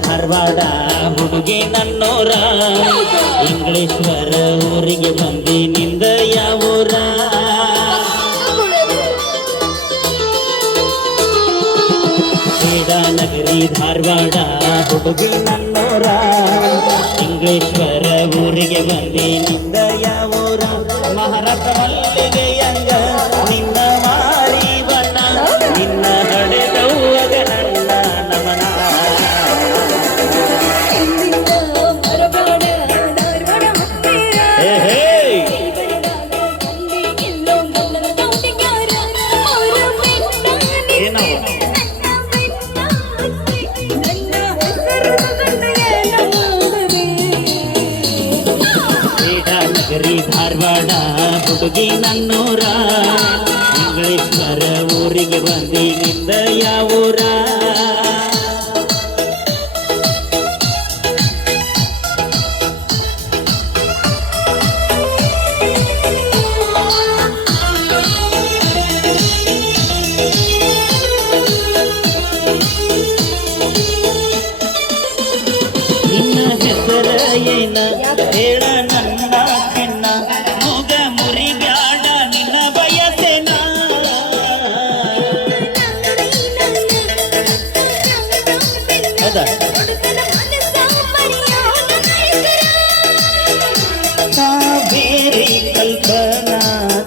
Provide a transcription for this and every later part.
ಧಾರವಾಡ ಹುಡುಗಿ ನನ್ನೋರ ಇಂಗ್ಲೇಶ್ವರ ಊರಿಗೆ ಬಂದಿ ನಿಂದ ಯಾವೂರ ನಗರಿ ಧಾರವಾಡ ಹುಡುಗಿ ನನ್ನೋರ ಇಂಗ್ಲೇಶ್ವರ ಊರಿಗೆ ಬಂದಿ ನಿಂದ ಯಾವೂರ ಮಹಾರಾಷ್ಟ್ರ ಮಲ್ಲಿಗೆಯಂಗ ನಿನ್ನ ಮಾರಿ ಬಣ್ಣ ನಿನ್ನ ಹಡೆದವ್ವಗ ನನ್ನ ನಮನ ನಗರಿ ಧಾರವಾಡ ಹುಡುಗಿ ನನ್ನೂರ ಇಂಗ್ಲೇಶ್ವರ ಊರಿಗೆ ಬಂದಿ ನಿಂದ ಯಾವೂರ ನಿನ್ನ ಹೆಸರ ಏನ ಹೇಳ ನನ್ನ ಚಿನ್ನ ಮೂಗ ಮುರಿಬ್ಯಾಡ ನಿನ್ನ ಬಯಸೇನ ಕಾವೇರಿ ಕಲ್ಪನಾ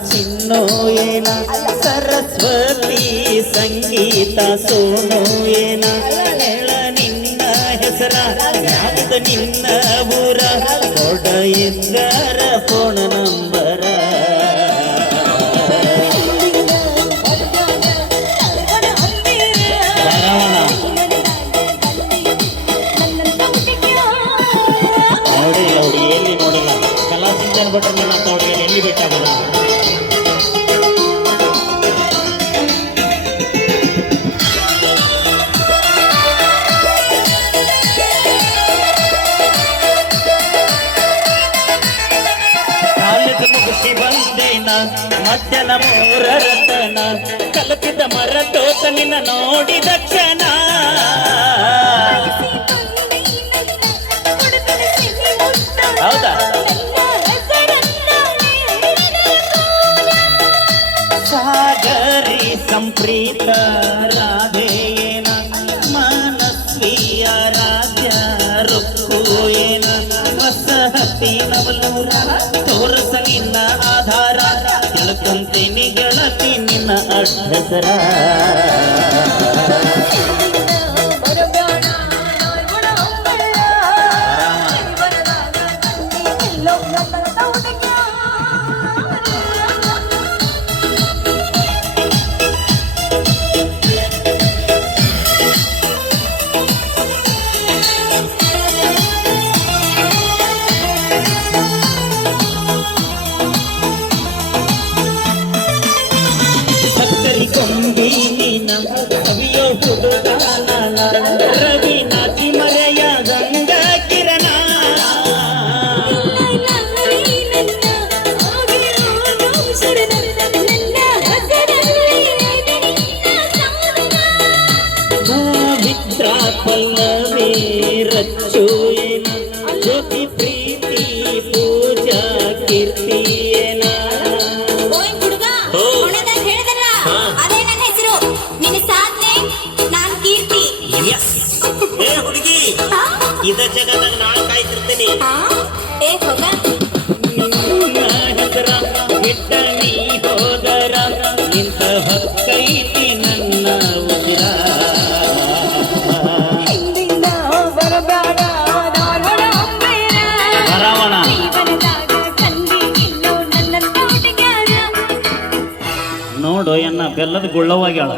ಚಿನ್ನೋ ಏನ ಸರಸ್ವತಿ ಸಂಗೀತ ಸೋನೋ ಏನ ಹೇಳ ನಿನ್ನ ಹೆಸರ ಯಾವ್ದು ನಿನ್ನ ಊರ ಕೊಡ ಇದ್ದರ ಫೋನ್ ನಂಬರ ನೋಡಿ ಎಲ್ಲಿ ನೋಡಿಲ್ಲ ಕಲಾ ಸಿಂಚನ್ ಬಿಟ್ರೆ ನನ್ನ ಹುಡುಗಿಯರು ಎಲ್ಲಿ ಬೇಕಾಗಲ್ಲ ಮುಗಿಸಿ ಬಂದೇನ ಮಧ್ಯಾಹ್ನ ಮೂರರತನ ಕಲಕಿದ ಮರತೋತ ನಿನ್ನ ನೋಡಿದ ಕ್ಷಣ ಹೌದಾ ಸಾಗರಿ ಸಂಪ್ರೀತ ರಾಧೇನ ಮನಸ್ವಿಯ ರಾಧ್ಯ ರುಕ್ಕು ಏನ ಹೊಸ ಹತ್ತಿನವಲೂರ ತೋರಸ ನಿನ್ನ ಆಧಾರ ತಿಳ್ಕೊಂತೀನಿ ಗೆಳತಿ ನಿನ್ನ ಅಡ್ಡಸರ ಕೊಂಬಿನ ಕವಿಯೋ ಹುಡುಗ ರವಿ ನಾಚಿ ಮರೆಯ ಗಂಗ ಕಿರಣ ಪವಿತ್ರ ಪಲ್ಲವಿ ರಚ್ಚು ಏನ ಜ್ಯೋತಿ ಪ್ರೀತಿ ಪೂಜಾ ಕೀರ್ತಿ ಏನ ಹುಡುಗಿ ಇದ ಜಗದಾಗ ನಾಳೆ ಕಾಯ್ತಿರ್ತೀನಿ ಹೆಸರ ಬಿಟ್ಟ ನೀ ಹೋದರ ಇಂಥ ಹಕ್ಕೈತಿ ನನ್ನ ಉಸಿರ ಬರವಣ ನೋಡು ಎನ್ನ ಬೆಲ್ಲದ ಗುಳ್ಳವಾಗ್ಯಾಳ